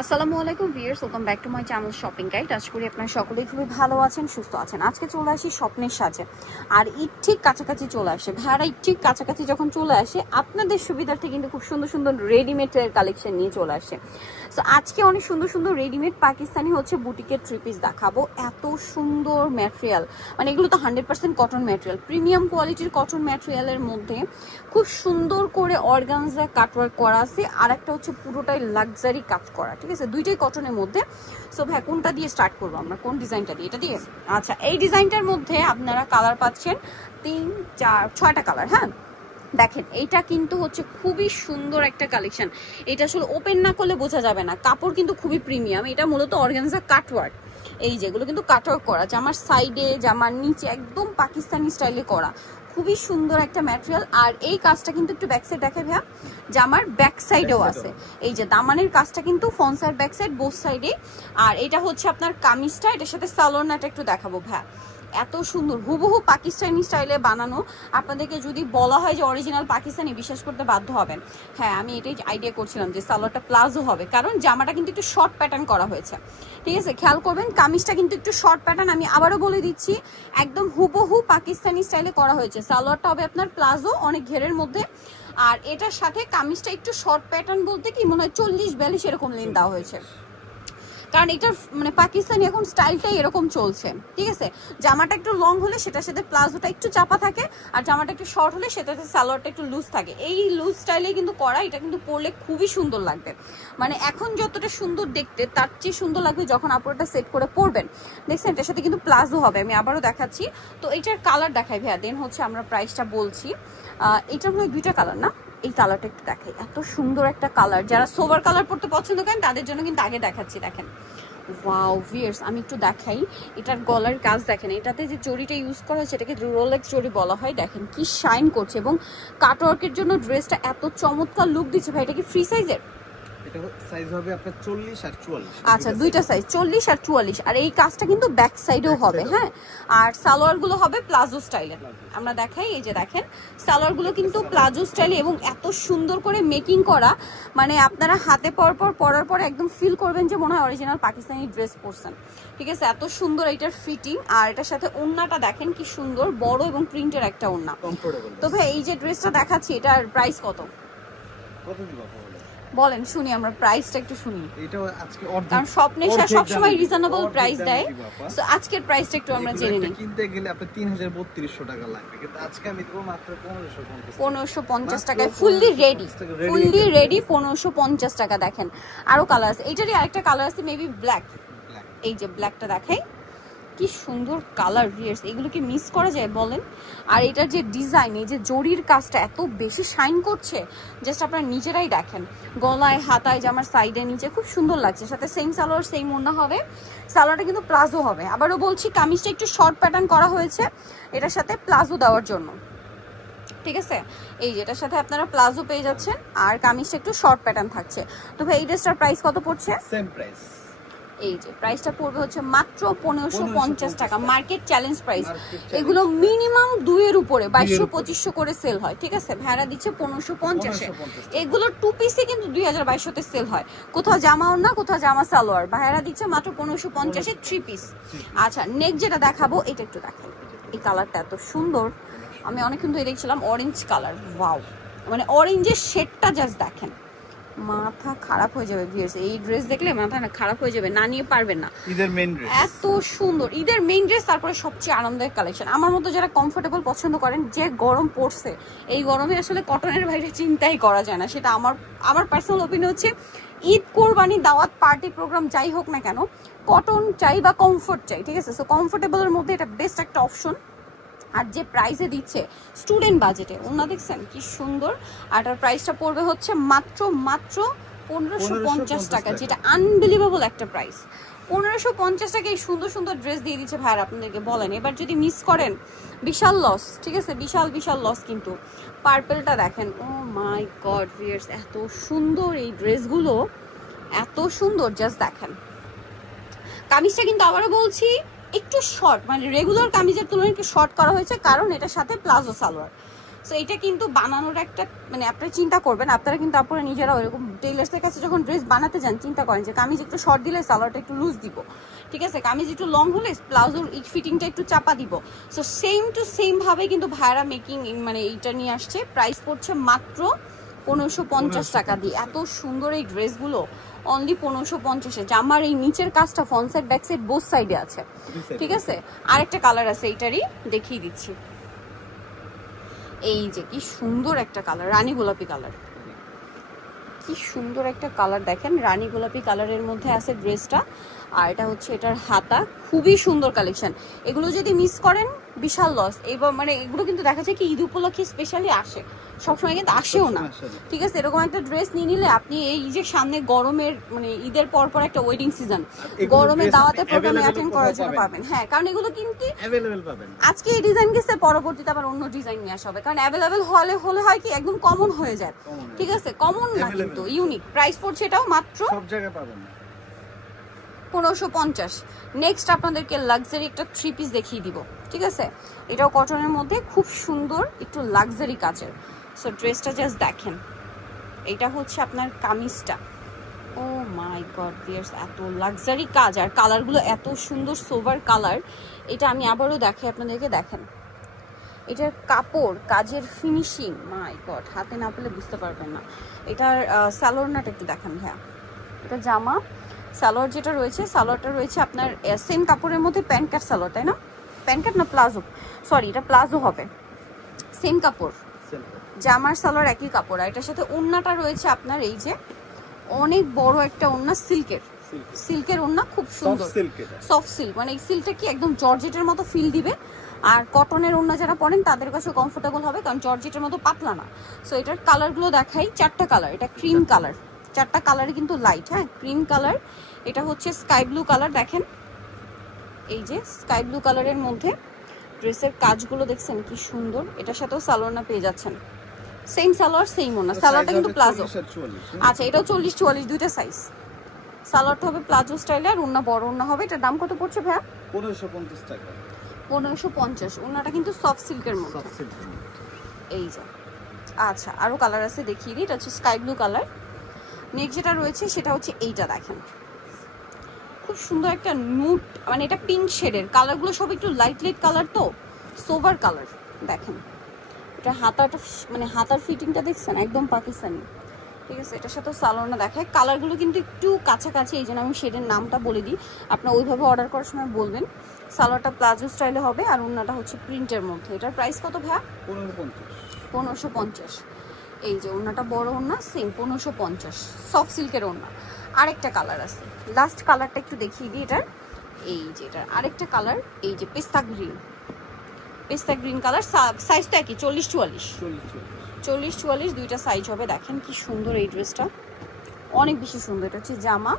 আসসালামু আলাইকুম viewers, welcome back to my channel shopping guide. আশা করি আপনারা সকলেই খুবই ভালো আছেন, সুস্থ আছেন। আজকে চলে আসি স্বপ্নের সাজে, আর ঈদ ঠিক কাছাকাছি চলে আসে। ভাড়া ঈদ ঠিক কাছাকাছি যখন চলে আসে, আপনাদের সুবিধার্থে কিন্তু খুব সুন্দর সুন্দর রেডিমেডের কালেকশন নিয়ে চলে আসে। সো আজকে অনেক সুন্দর সুন্দর রেডিমেড পাকিস্তানি বুটিকের থ্রি পিস দেখাবো। এত সুন্দর ম্যাটেরিয়াল, মানে এগুলো তো 100% কটন ম্যাটেরিয়াল, প্রিমিয়াম কোয়ালিটির কটন ম্যাটেরিয়ালের মধ্যে খুব সুন্দর করে অর্গানজা কাটওয়ার্ক করা আছে, আর একটা হচ্ছে পুরোটাই লাক্সারি কাজ করা। ঠিক আছে, দুইটাই কটনের মধ্যে। সো ভাই কোনটা দিয়ে স্টার্ট করবো আমরা? কোন ডিজাইনটা দিয়ে? এটা দিয়ে। আচ্ছা, এই ডিজাইনটার মধ্যে আপনারা কালার পাচ্ছেন 3, 4, 6টা কালার। হ্যাঁ দেখেন, এইটা কিন্তু হচ্ছে খুবই সুন্দর একটা কালেকশন। এটা আসলে ওপেন না করলে বোঝা যাবে না, কাপড় কিন্তু খুবই প্রিমিয়াম। এটা মূলত অর্গানজা কাটওয়ার্ক, এই যেগুলো কিন্তু কাটওয়ার্ক করা, জামার সাইডে জামার নিচে একদম পাকিস্তানি স্টাইলে করা, খুবই সুন্দর একটা ম্যাটেরিয়াল। আর এই কাজটা কিন্তু একটু ব্যাক সাইড দেখে ভাইয়া, জামার ব্যাক সাইডেও আছে। এই যে দামানের কাজটা কিন্তু front side back side both সাইডে। আর এটা হচ্ছে আপনার কামিজটা, এটার সাথে সালোয়ারটা একটু দেখাবো ভাইয়া। এত সুন্দর হুবহু পাকিস্তানি স্টাইলে বানানো। আপনাদেরকে যদি বলা হয় যে অরিজিনাল পাকিস্তানি, বিশ্বাস করতে বাধ্য হবেন। হ্যাঁ, আমি এটাই আইডিয়া করছিলাম যে সালোয়ারটা প্লাজো হবে, কারণ জামাটা কিন্তু একটু শর্ট প্যাটার্ন করা হয়েছে। ঠিক আছে, খেয়াল করবেন কামিজটা কিন্তু একটু শর্ট প্যাটার্ন। আমি আবারও বলে দিচ্ছি, একদম হুবহু পাকিস্তানি স্টাইলে করা হয়েছে। সালোয়ারটা হবে আপনার প্লাজো, অনেক ঘেরের মধ্যে। আর এটার সাথে কামিজটা একটু শর্ট প্যাটার্ন বলতে কি মনে হয় 40-42 এরকম লেন দেওয়া হয়েছে, কারণ এটার মানে পাকিস্তানি এখন স্টাইলটাই এরকম চলছে। ঠিক আছে, জামাটা একটু লং হলে সেটার সাথে প্লাজোটা একটু চাপা থাকে, আর জামাটা একটু শর্ট হলে সেটাতে সালোয়ারটা একটু লুজ থাকে। এই লুজ স্টাইলে কিন্তু করা, এটা কিন্তু পরলে খুবই সুন্দর লাগবে। মানে এখন যতটা সুন্দর দেখতে, তার চেয়ে সুন্দর লাগবে যখন আপনারা সেট করে পরবেন। দেখছেন, এটার সাথে কিন্তু প্লাজো হবে। আমি আবারও দেখাচ্ছি। তো এইটার কালার দেখাই ভাইয়া, দেন হচ্ছে আমরা প্রাইসটা বলছি। এটার মধ্যে 2টা কালার না, এই কালারটা একটু দেখাই। এত সুন্দর একটা কালার, যারা সোভার কালার পড়তে পছন্দ করেন তাদের জন্য কিন্তু আগে দেখাচ্ছি। দেখেন, ওয়াও ভিউয়ার্স, আমি একটু দেখাই। এটার গলার কাজ দেখেন, এটাতে যে জড়িটা ইউজ করা হয়েছে এটাকে রোলেক্স জড়ি বলা হয়। দেখেন কি শাইন করছে, এবং কাটওয়ার্কের জন্য ড্রেসটা এত চমৎকার লুক দিচ্ছে। ভাই এটা কি ফ্রি সাইজের? এটা সাইজ হবে আপনার 40 আর 44। আচ্ছা, দুইটা সাইজ 40 আর 44। আর এই কাজটা কিন্তু ব্যাক সাইডেও হবে। হ্যাঁ, আর সালোয়ার গুলো হবে প্লাজো স্টাইলে। আমরা দেখাই, এই যে দেখেন সালোয়ার গুলো কিন্তু প্লাজো স্টাইলে, এবং এত সুন্দর করে মেকিং করা। মানে আপনারা হাতে পরার পর একদম ফিল করবেন যে মনে হয় অরিজিনাল পাকিস্তানি ড্রেস পরছেন। ঠিক আছে, এত সুন্দর এটার ফিটিং। আর এটার সাথে ওড়নাটা দেখেন কি সুন্দর, বড় এবং প্রিন্টের একটা ওড়না। তো ভাই এই যে ড্রেসটা দেখাচ্ছি, এটার প্রাইস কত দিব বলেন, শুনি আমরা প্রাইসটা একটু শুনি। এটা আজকে অর্ধেক, কারণ স্বপ্নের সব সময় রিজনেবল প্রাইস দেয়। সো আজকের প্রাইসটা একটু আমরা জেনে নিই। কিনতে গেলে আপনি 3200 টাকা লাগবে, কিন্তু আজকে আমি দেব মাত্র 1550 টাকায় ফুললি রেডি 1550 টাকা। দেখেন আরো কালার আছে, এইটারই আরেকটা কালার আছে মেবি ব্ল্যাক। এই যে ব্ল্যাকটা দেখাই, কি সুন্দর কালার ভিউয়ার্স, এগুলো কি মিস করা যায় বলেন? আর এটার যে ডিজাইন, এই যে জরির কাজটা এত বেশি শাইন করছে, জাস্ট আপনারা নিজেরাই দেখেন। গলায়, হাতায়, জামার সাইডে, নিচে খুব সুন্দর লাগছে। সাথে সেম সালোয়ার সেম ওড়না হবে। সালোয়ারটা কিন্তু প্লাজো হবে। আবারও বলছি, কামিজটা একটু শর্ট প্যাটার্ন করা হয়েছে এটার সাথে প্লাজো দেওয়ার জন্য। ঠিক আছে, এই যে এটার সাথে আপনারা প্লাজো পেয়ে যাচ্ছেন, আর কামিজটা একটু শর্ট প্যাটার্ন থাকছে। তো ভাই এই ড্রেসটার প্রাইস কত পড়ছে? Same price. এই যে প্রাইসটা পড়বে হচ্ছে মাত্র 1550 টাকা, মার্কেট চ্যালেঞ্জ প্রাইস। এগুলো মিনিমাম 2 এর উপরে 2200-2500 করে সেল হয়। ঠিক আছে, ভাড়া দিচ্ছে 1550-এ। এগুলো 2 পিসে কিন্তু 2200-তে সেল হয়। কোথাও জামা ওড়না, কোথাও জামা সালোয়ার, ভাড়া দিচ্ছে মাত্র 1550-এ 3 পিস। আচ্ছা, নেক্সট যেটা দেখাবো এটা একটু দেখাই। এই কালারটা এত সুন্দর, আমি অনেকক্ষণ ধরে দেখছিলাম। অরেঞ্জ কালার, ওয়াও, মানে অরেঞ্জের শেডটা জাস্ট দেখেন, মাথা খারাপ হয়ে যাবে ভিউয়ার্স। এই ড্রেস দেখলে মাথা না খারাপ হয়ে যাবে, না নিয়ে পারবেন না। ঈদের মেইন ড্রেস, এত সুন্দর ঈদের মেইন ড্রেস। তারপরে সবচেয়ে আনন্দের কালেকশন, আমার মতো যারা কমফোর্টেবল পছন্দ করেন, যে গরম পড়ছে এই গরমে আসলে কটনের বাইরে চিন্তাই করা যায় না। সেটা আমার পার্সোনাল ওপিনিয়ন হচ্ছে, ঈদ, কোরবানি, দাওয়াত, পার্টি প্রোগ্রাম যাই হোক না কেন, কটন চাই বা কমফোর্ট চাই। ঠিক আছে, সো কমফোর্টেবলের মধ্যে এটা বেস্ট একটা অপশন। আর যে প্রাইসে দিচ্ছে স্টুডেন্ট বাজেটে, ওনা দেখছেন কি সুন্দর। আর তার প্রাইসটা পড়বে হচ্ছে মাত্র 1550 টাকা, যেটা আনবিলিভেবল একটা প্রাইস। 1550 টাকা এই সুন্দর সুন্দর ড্রেস দিয়ে দিচ্ছে ভাইয়ার আপনাদেরকে। বলেন, এবার যদি মিস করেন বিশাল লস। ঠিক আছে, বিশাল লস। কিন্তু পার্পেলটা দেখেন, ও মাই গড ভিউয়ার্স, এত সুন্দর এই ড্রেসগুলো, এত সুন্দর। জাস্ট দেখেন কামিজটা কিন্তু আবারও বলছি একটু শর্ট, মানে রেগুলার কামিজের তুলনায় একটু শর্ট করা হয়েছে, কারণ এটার সাথে প্লাজো সালোয়ার। সো এটা কিন্তু বানানোর একটা মানে আপনারা চিন্তা করবেন, আপনারা কিন্তু আপনারা নিজেরা ওইরকম টেইলার্সের কাছে যখন ড্রেস বানাতে যান চিন্তা করেন যে কামিজ একটু শর্ট দিলে সালোয়ারটা একটু লুজ দিব, ঠিক আছে, কামিজ একটু লং হলে প্লাজোর ফিটিংটা একটু চাপা দিব। সো সেম টু সেম ভাবে কিন্তু ভাইরা মেকিং মানে এইটা নিয়ে আসছে। প্রাইস পড়ছে মাত্র 1550 টাকা দিয়ে। এত সুন্দর এই ড্রেসগুলো অনলি 1550-এ। জামার এই নিচের কাজটা front side back side both সাইডে আছে, ঠিক আছে। আরেকটা কালার আছে, এইটারই দেখিয়ে দিচ্ছি। এই যে কি সুন্দর একটা কালার, রানী গোলাপি কালার, কি সুন্দর একটা কালার দেখেন, রানী গোলাপি কালারের মধ্যে আছে ড্রেসটা। আর এটা হচ্ছে এটার হাতা, খুবই সুন্দর কালেকশন। এগুলো যদি মিস করেন বিশাল লস। এবার মানে এগুলো কিন্তু দেখা যায় কি ঈদ উপলক্ষে স্পেশালি আসে, সবসময় কিন্তু আসেও না, ঠিক আছে। এরকম একটা ড্রেস নিয়ে নিলে আপনি এই যে সামনে গরমের মানে ঈদের পর পর একটা ওয়েডিং সিজন, গরমে দাওয়াতে প্রোগ্রামে অ্যাটেন্ড করার জন্য পাবেন। হ্যাঁ, কারণ এগুলো কিন্তু अवेलेबल পাবেন। আজকে এই ডিজাইন গেছে, পরবর্তীতে আবার অন্য ডিজাইন নিয়ে আসা হবে, কারণ অ্যাভেলেবেল হলে হয় কি একদম কমন হয়ে যায়, ঠিক আছে। কমন না কিন্তু ইউনিক। প্রাইস পড়ছে এটাও মাত্র সব জায়গায় পাবেন না, 1550। নেক্সট আপনাদেরকে লাক্সারি একটা 3 পিস দেখিয়ে দিব, ঠিক আছে। এটাও কটনের মধ্যে খুব সুন্দর একটু লাক্সারি কাজের। সো ড্রেসটা জাস্ট দেখেন, এটা হচ্ছে আপনার কামিজটা। ও মাই গড ভিউয়ার্স, এত লাক্সারি কাজ আর কালারগুলো এত সুন্দর সোভার কালার। এটা আমি আবারও দেখাই আপনাদেরকে, দেখেন এটার কাপড় কাজের ফিনিশিং, মাই গড, হাতে না পেলে বুঝতে পারবেন না। এটার সালোয়ারটা একটু দেখেন ভাইয়া, এটা জামা সালোয়ার যেটা রয়েছে, সালোয়ারটা রয়েছে আপনার সেম কাপড়ের মধ্যে প্যান্ট কাট সালোয়ার, তাই না? প্যান্ট কাট না প্লাজো, সরি এটা প্লাজো হবে। সেম কাপড়, জামার সালোয়ার একই কাপড়। আর এটার সাথে ওড়নাটা রয়েছে আপনার এই যে অনেক বড় একটা ওড়না, সিল্কের ওড়না, খুব সুন্দর সফট সিল্ক। মানে এই সিল্কটা কি একদম জর্জেটের মতো ফিল দিবে। আর কটনের ওড়না যারা পরেন তাদের কাছে কমফোর্টেবল হবে, কারণ জর্জেটের মতো পাতলা না। সো এটার কালারগুলো দেখাই, 4টা কালার। এটা ক্রিম কালার, 4টা কালারে কিন্তু লাইট, হ্যাঁ ক্রিম কালার। এটা হচ্ছে স্কাই ব্লু কালার, দেখেন এই যে স্কাই ব্লু কালারের মধ্যে ড্রেসের কাজগুলো দেখছেন কি সুন্দর। এটার সাথেও সালোয়ার পেয়ে যাচ্ছেন, সেম সালোয়ার সেম ওড়না। সালোয়ারটা কিন্তু প্লাজো, আচ্ছা এটাও 40-44 দুইটা সাইজ। সালোয়ারটা হবে প্লাজো স্টাইলে আর ওড়না বড় ওড়না হবে। এটার দাম কত পড়ছে ভাইয়া? 1550 টাকা। 1550। ওড়নাটা কিন্তু সফট সিল্কের মধ্যে, এই যে। আচ্ছা আরো কালার আছে দেখিয়ে দিই। এটা হচ্ছে স্কাই ব্লু কালার। নেক্সট যেটা রয়েছে সেটা হচ্ছে এইটা, দেখেন খুব সুন্দর একটা নুট, মানে এটা পিঙ্ক শেডের। কালারগুলো সব একটু লাইট কালার, তো সোভার কালার। দেখেন এটা হাতাটা, মানে হাতার ফিটিংটা দেখছেন একদম পাকিস্তানি, ঠিক আছে। এটার সাথেও সালোয়ারটা দেখায়। কালারগুলো কিন্তু একটু কাছাকাছি, এই জন্য আমি শেডের নামটা বলে দিই, আপনার ওইভাবে অর্ডার করার সময় বলবেন। সালোয়ারটা প্লাজো স্টাইলে হবে আর ওড়নাটা হচ্ছে প্রিন্টের মধ্যে। এটার প্রাইস কত ভাইয়া? 1550। এই যে ওড়নাটা বড় ওড়না, সেম 1550, সফট সিল্কের ওড়না। আরেকটা কালার আছে, লাস্ট কালারটা একটু দেখিয়ে দিই এটার। এই যে এটার আরেকটা কালার, এই যে পেস্তা গ্রিন কালার। সাইজ তো একই, 40-44 দুইটা সাইজ হবে। দেখেন কি সুন্দর এই ড্রেসটা, অনেক বেশি সুন্দর। এটা হচ্ছে জামা,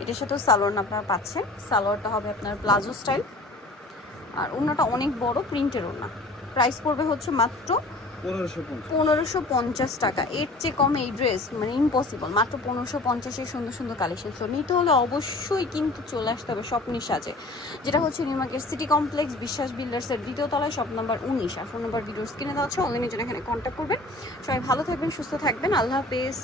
এটার সাথেও সালোয়ার আপনারা পাচ্ছেন। সালোয়ারটা হবে আপনার প্লাজো স্টাইল আর ওড়নাটা অনেক বড় প্রিন্টের ওড়না। প্রাইস পড়বে হচ্ছে মাত্র 1550 টাকা। এর চেয়ে কমে এই ড্রেস মানে ইম্পসিবল। মাত্র 1550 এর সুন্দর সুন্দর কালেকশন। সো নিতে হলে অবশ্যই কিন্তু চলে আসতে হবে স্বপ্নের সাজে, যেটা হচ্ছে নিউ মার্কেট সিটি কমপ্লেক্স, বিশ্বাস বিল্ডার্সের 2য় তলায়, শপ নাম্বার 19। আর ফোন নাম্বার ভিডিওর স্ক্রিনে দেওয়া আছে, অনলাইনে জন্য এখানে কন্ট্যাক্ট করবেন। সবাই ভালো থাকবেন, সুস্থ থাকবেন, আল্লাহ হাফেজ।